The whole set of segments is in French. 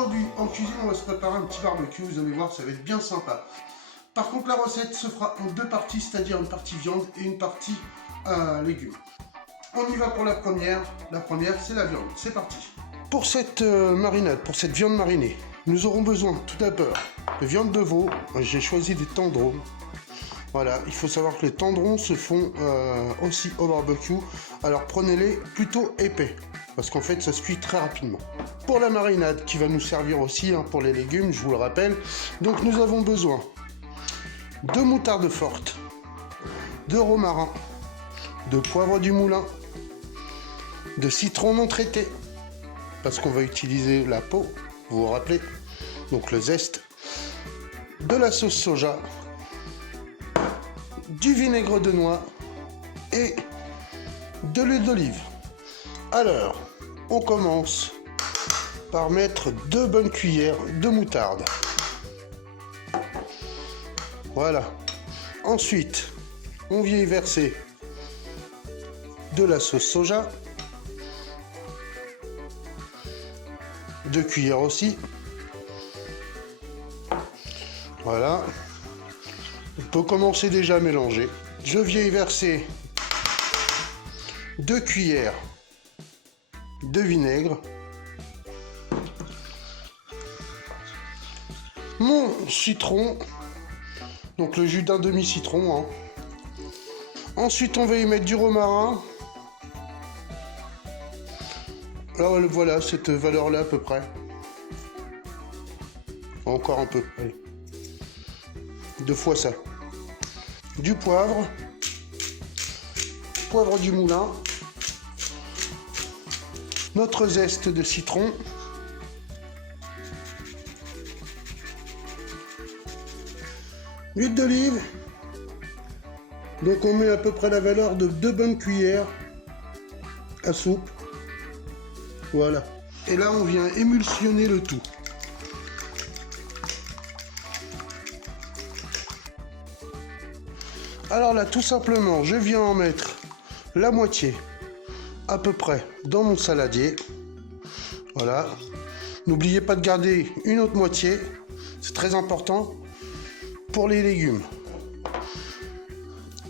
Aujourd'hui, en cuisine, on va se préparer un petit barbecue. Vous allez voir, ça va être bien sympa. Par contre, la recette se fera en deux parties, c'est-à-dire une partie viande et une partie légumes. On y va pour la première. La première, c'est la viande. C'est parti. Pour cette marinade, pour cette viande marinée, nous aurons besoin tout d'abord de viande de veau. J'ai choisi des tendrons. Voilà, il faut savoir que les tendrons se font aussi au barbecue. Alors prenez-les plutôt épais, parce qu'en fait ça se cuit très rapidement. Pour la marinade, qui va nous servir aussi pour les légumes, je vous le rappelle, donc nous avons besoin de moutarde forte, de romarin, de poivre du moulin, de citron non traité, parce qu'on va utiliser la peau, vous vous rappelez, donc le zeste, de la sauce soja, du vinaigre de noix et de l'huile d'olive. Alors, on commence par mettre 2 bonnes cuillères de moutarde. Voilà. Ensuite, on vient y verser de la sauce soja, 2 cuillères aussi. Voilà. On peut commencer déjà à mélanger. Je viens y verser 2 cuillères de vinaigre. Mon citron, donc le jus d'un demi-citron. Ensuite, on va y mettre du romarin. Alors voilà, cette valeur-là à peu près. Encore un peu, allez. 2 fois ça. Du poivre, poivre du moulin, notre zeste de citron, l'huile d'olive, donc on met à peu près la valeur de 2 bonnes cuillères à soupe, voilà, et là on vient émulsionner le tout. Alors là, tout simplement, je viens en mettre la moitié, à peu près, dans mon saladier. Voilà. N'oubliez pas de garder une autre moitié, c'est très important pour les légumes.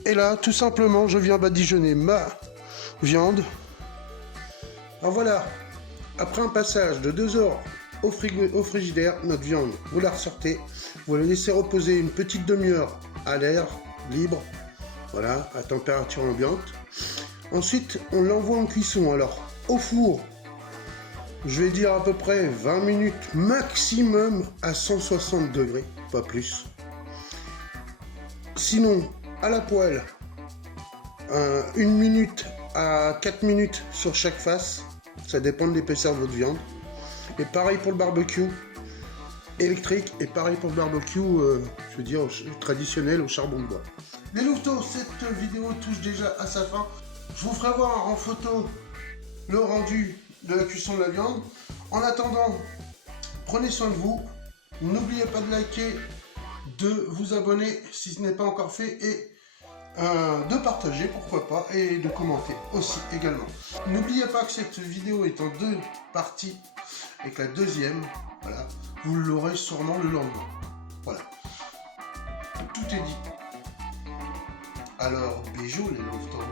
Et là, tout simplement, je viens badigeonner ma viande. Alors voilà, après un passage de 2 heures au frigidaire, notre viande, vous la ressortez, vous la laissez reposer une petite demi-heure à l'air libre, voilà, à température ambiante. Ensuite, on l'envoie en cuisson. Alors, au four, je vais dire à peu près 20 minutes maximum à 160 degrés, pas plus. Sinon, à la poêle, 1 minute à 4 minutes sur chaque face, ça dépend de l'épaisseur de votre viande. Et pareil pour le barbecue électrique, et pareil pour le barbecue, je veux dire, traditionnel au charbon de bois. Les louveteaux, cette vidéo touche déjà à sa fin. Je vous ferai voir en photo le rendu de la cuisson de la viande. En attendant, prenez soin de vous. N'oubliez pas de liker, de vous abonner si ce n'est pas encore fait, et de partager, pourquoi pas, et de commenter aussi également. N'oubliez pas que cette vidéo est en 2 parties, et que la deuxième, voilà, vous l'aurez sûrement le lendemain. Voilà. Tout est dit. Alors, bisous les louveteaux.